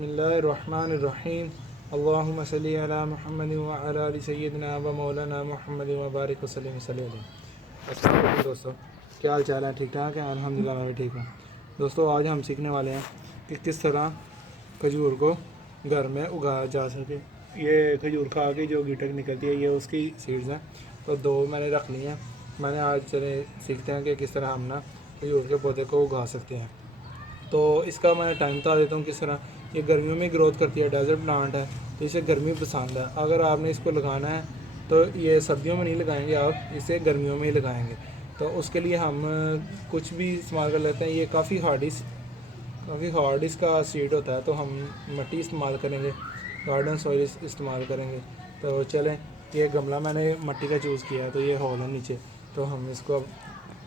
बिस्मिल्लाहिर्रहमानिर्रहीम। अल्लाहुम्मा सल्लि अला मुहम्मद व अला आलि सय्यिदना व मौलाना मुहम्मद व बारिक वसल्लिम अलैहि। अस्सलाम वालेकुम दोस्तों, क्या हाल चाल है? ठीक ठाक है? अल्हम्दुलिल्लाह मैं भी ठीक हूँ। दोस्तों, आज हम सीखने वाले हैं कि किस तरह खजूर को घर में उगाया जा सके। ये खजूर खा के जो गिटक निकलती है, ये उसकी सीड्स हैं। तो दो मैंने रख ली हैं। मैंने आज चले सीखते हैं कि किस तरह हम ना खजूर के पौधे को उगा सकते हैं। तो इसका मैं टाइम बता देता हूँ किस तरह। ये गर्मियों में ग्रोथ करती है, डेजर्ट प्लांट है, तो इसे गर्मी पसंद है। अगर आपने इसको लगाना है तो ये सर्दियों में नहीं लगाएंगे, आप इसे गर्मियों में ही लगाएंगे। तो उसके लिए हम कुछ भी इस्तेमाल कर लेते हैं। ये काफ़ी हार्ड इसका सीड होता है, तो हम मिट्टी इस्तेमाल करेंगे, गार्डन सॉइल इस्तेमाल करेंगे। तो चलें, ये गमला मैंने मिट्टी का चूज़ किया है, तो ये होल है नीचे। तो हम इसको अब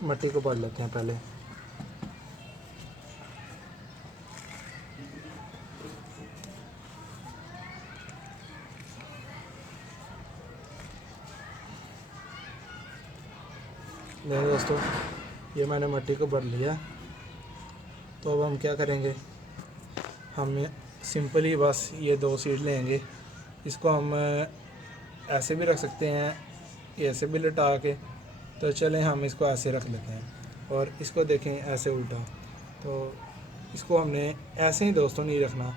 मिट्टी को भर लेते हैं पहले। नहीं दोस्तों, ये मैंने मिट्टी को भर लिया। तो अब हम क्या करेंगे, हम सिंपली बस ये दो सीड लेंगे। इसको हम ऐसे भी रख सकते हैं, ऐसे भी लटा के। तो चलें, हम इसको ऐसे रख लेते हैं और इसको देखें ऐसे उल्टा। तो इसको हमने ऐसे ही दोस्तों नहीं रखना।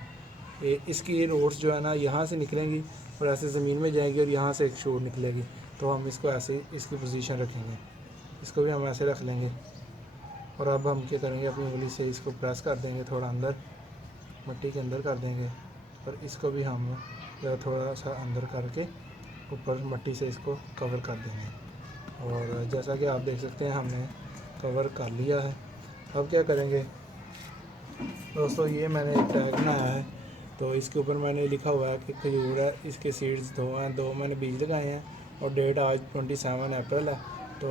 ये इसकी रूट्स जो है ना, यहाँ से निकलेंगी और ऐसे ज़मीन में जाएंगी और यहाँ से एक शूट निकलेगी। तो हम इसको ऐसे इसकी पोजीशन रखेंगे। इसको भी हम ऐसे रख लेंगे और अब हम क्या करेंगे, अपनी उंगली से इसको प्रेस कर देंगे, थोड़ा अंदर मिट्टी के अंदर कर देंगे। और इसको भी हम थोड़ा सा अंदर करके ऊपर मिट्टी से इसको कवर कर देंगे। और जैसा कि आप देख सकते हैं, हमने कवर कर लिया है। अब क्या करेंगे दोस्तों, ये मैंने एक टैग बनाया है। तो इसके ऊपर मैंने लिखा हुआ है कि खजूर है, इसके सीड्स दो हैं, दो मैंने बीज लगाए हैं और डेट आज 27 अप्रैल है। तो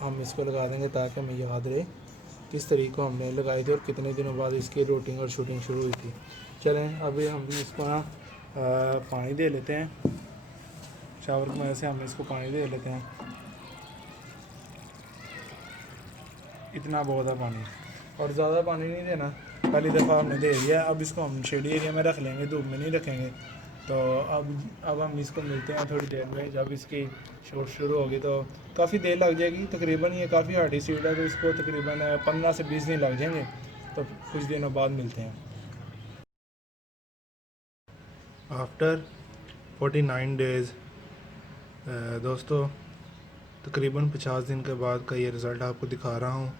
हम इसको लगा देंगे ताकि हमें याद रहे किस तरीके को हमने लगाई थी और कितने दिनों बाद इसकी रूटिंग और शूटिंग शुरू हुई थी। चलें, अभी हम इसको ना पानी दे लेते हैं। शावर की मदद से हम इसको पानी दे लेते हैं। इतना बहुत है पानी, और ज़्यादा पानी नहीं देना। पहली दफ़ा हमने दे दिया। अब इसको हम शेडी एरिया में रख लेंगे, धूप में नहीं रखेंगे। तो अब हम इसको मिलते हैं थोड़ी देर में, जब इसकी शूट शुरू होगी। तो काफ़ी देर लग जाएगी तकरीबन। ये काफ़ी हार्डी सीड है, तो इसको तकरीबन 15 से 20 दिन लग जाएंगे। तो कुछ दिनों बाद मिलते हैं। आफ्टर 49 डेज़ दोस्तों, तकरीबन 50 दिन के बाद का ये रिज़ल्ट आपको दिखा रहा हूँ।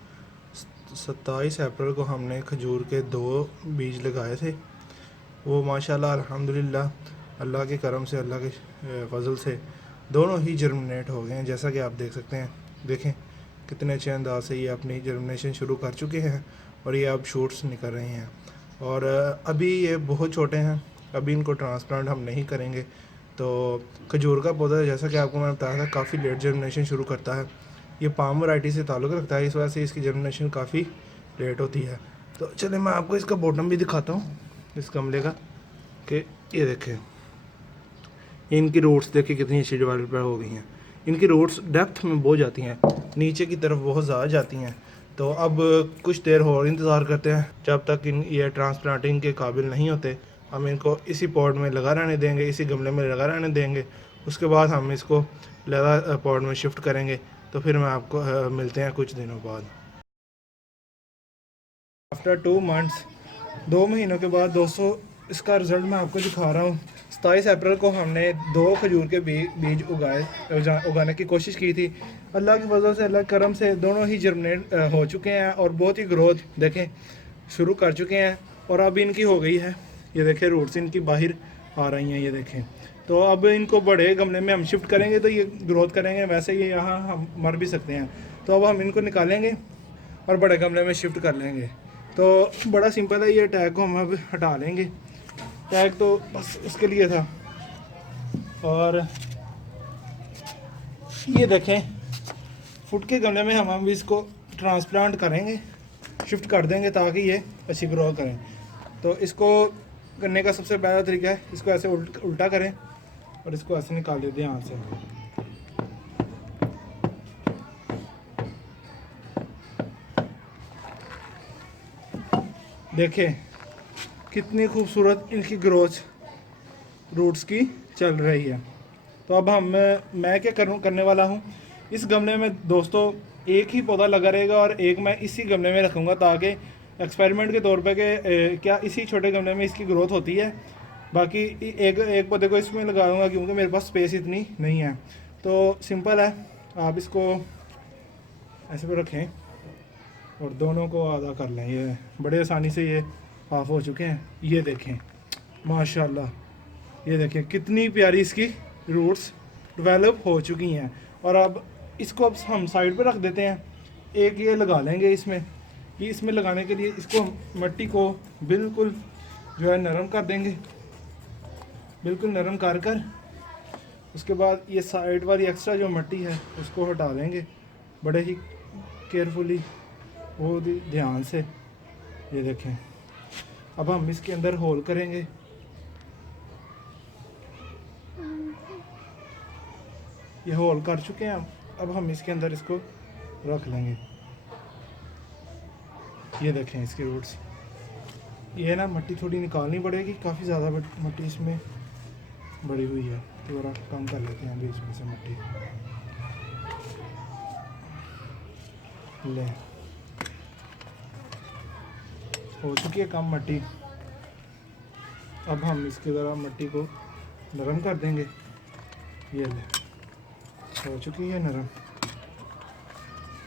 27 अप्रैल को हमने खजूर के 2 बीज लगाए थे। वो माशाल्लाह अल्हम्दुलिल्लाह, अल्लाह के करम से, अल्लाह के फजल से दोनों ही जर्मिनेट हो गए हैं। जैसा कि आप देख सकते हैं, देखें कितने अच्छे अंदाज से ये अपनी जर्मिनेशन शुरू कर चुके हैं और ये अब शूट्स निकल रहे हैं। और अभी ये बहुत छोटे हैं, अभी इनको ट्रांसप्लांट हम नहीं करेंगे। तो खजूर का पौधा, जैसा कि आपको मैंने बताया था, काफ़ी लेट जर्मिनेशन शुरू करता है। ये पाम वैरायटी से ताल्लुक़ रखता है, इस वजह से इसकी जर्मिनेशन काफ़ी लेट होती है। तो चलिए, मैं आपको इसका बॉटम भी दिखाता हूँ इस गमले का, कि ये देखें इनकी रूट्स देखिए कितनी अच्छी डेवलप हो गई हैं। इनकी रूट्स डेप्थ में बहुत जाती हैं, नीचे की तरफ बहुत ज़्यादा जाती हैं। तो अब कुछ देर और इंतज़ार करते हैं, जब तक ये ट्रांसप्लांटिंग के काबिल नहीं होते। हम इनको इसी पॉट में लगा रहने देंगे, इसी गमले में लगा रहने देंगे। उसके बाद हम इसको लगा पॉट में शिफ्ट करेंगे। तो फिर मैं आपको मिलते हैं कुछ दिनों बाद। आफ्टर 2 मंथ्स, 2 महीनों के बाद दोस्तों, इसका रिज़ल्ट मैं आपको दिखा रहा हूँ। 27 अप्रैल को हमने 2 खजूर के बीज उगाने की कोशिश की थी। अल्लाह की वजह से, अल्लाह के करम से दोनों ही जर्मिनेट हो चुके हैं और बहुत ही ग्रोथ देखें शुरू कर चुके हैं। और अब इनकी हो गई है, ये देखें रूट्स इनकी बाहर आ रही हैं, ये देखें। तो अब इनको बड़े गमले में हम शिफ्ट करेंगे तो ये ग्रोथ करेंगे। वैसे ये यहाँ हम मर भी सकते हैं, तो अब हम इनको निकालेंगे और बड़े गमले में शिफ्ट कर लेंगे। तो बड़ा सिंपल है, ये टैग को हम अब हटा लेंगे। टैग तो बस इसके लिए था। और ये देखें, फुट के गमले में हम भी इसको ट्रांसप्लांट करेंगे, शिफ्ट कर देंगे ताकि ये अच्छी ग्रो करें। तो इसको करने का सबसे पहला तरीका है, इसको ऐसे उल्टा करें और इसको ऐसे निकाल देते हैं यहाँ से। देखें कितनी खूबसूरत इनकी ग्रोथ रूट्स की चल रही है। तो अब मैं क्या करूँ करने वाला हूँ, इस गमले में दोस्तों एक ही पौधा लगा रहेगा और एक मैं इसी गमले में रखूँगा, ताकि एक्सपेरिमेंट के तौर पे कि क्या इसी छोटे गमले में इसकी ग्रोथ होती है। बाकी एक एक पौधे को इसमें लगाऊंगा क्योंकि मेरे पास स्पेस इतनी नहीं है। तो सिंपल है, आप इसको ऐसे पे रखें और दोनों को आधा कर लें। ये बड़े आसानी से ये हाफ हो चुके हैं। ये देखें माशाल्लाह, ये देखें कितनी प्यारी इसकी रूट्स डेवलप हो चुकी हैं। और अब इसको अब हम साइड पे रख देते हैं। एक ये लगा लेंगे इसमें। ये इसमें लगाने के लिए इसको मिट्टी को बिल्कुल जो है नरम कर देंगे, बिल्कुल नरम कर कर उसके बाद ये साइड वाली एक्स्ट्रा जो मिट्टी है उसको हटा देंगे बड़े ही केयरफुली, बहुत ही ध्यान से। ये देखें अब हम इसके अंदर होल करेंगे। ये होल कर चुके हैं, अब हम इसके अंदर इसको रख लेंगे। ये देखें इसके रूट्स। ये ना मिट्टी थोड़ी निकालनी पड़ेगी, काफ़ी ज़्यादा मिट्टी इसमें बड़ी हुई है, थोड़ा कम कर लेते हैं बीच में से मिट्टी। ले हो चुकी है कम मिट्टी। अब हम इसके ज़रा मिट्टी को नरम कर देंगे। ये ले हो चुकी है नरम।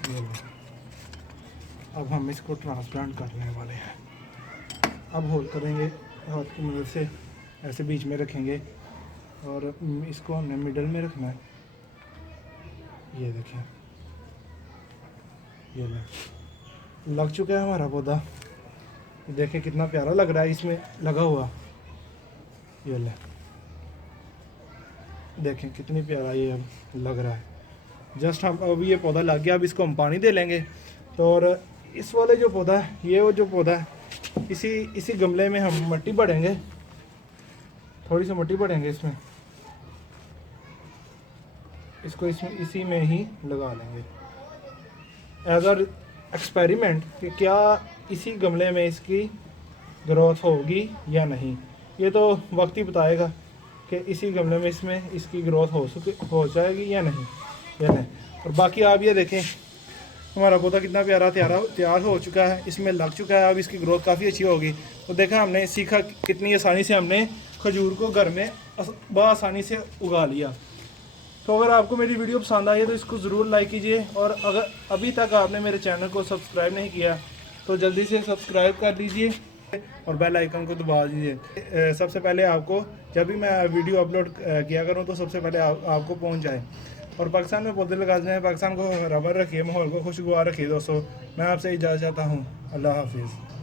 ये ले अब हम इसको ट्रांसप्लांट करने वाले हैं। अब होल करेंगे हाथ की मदद से, ऐसे बीच में रखेंगे और इसको हमने मिडल में रखना है। ये देखें ये लग चुका है हमारा पौधा। देखें कितना प्यारा लग रहा है इसमें लगा हुआ। ये ले देखें कितनी प्यारा ये अब लग रहा है। जस्ट हम अभी ये पौधा लग गया, अब इसको हम पानी दे लेंगे। तो और इस वाले जो पौधा है, ये वो जो पौधा है, इसी गमले में हम मिट्टी भरेंगे, थोड़ी सी मिट्टी भरेंगे इसमें, इसको इसमें इसी में ही लगा लेंगे एज अ एक्सपेरिमेंट कि क्या इसी गमले में इसकी ग्रोथ होगी या नहीं। ये तो वक्त ही बताएगा कि इसी गमले में इसमें इसकी ग्रोथ हो जाएगी या नहीं। या नहीं। और बाकी आप ये देखें हमारा पौधा कितना प्यारा तैयार हो चुका है, इसमें लग चुका है। अब इसकी ग्रोथ काफ़ी अच्छी होगी। तो देखा हमने सीखा कितनी आसानी से हमने खजूर को घर में आसानी से उगा लिया। तो अगर आपको मेरी वीडियो पसंद आई है तो इसको ज़रूर लाइक कीजिए, और अगर अभी तक आपने मेरे चैनल को सब्सक्राइब नहीं किया तो जल्दी से सब्सक्राइब कर लीजिए और बेल आइकन को दबा दीजिए। सबसे पहले आपको जब भी मैं वीडियो अपलोड किया करूं तो सबसे पहले आपको पहुंच जाए। और पाकिस्तान में पौधे लगाते हैं, पाकिस्तान को रबर रखिए, माहौल को खुशगवार रखिए। दोस्तों मैं आपसे इजाज़त चाहता हूँ। अल्लाह हाफिज़।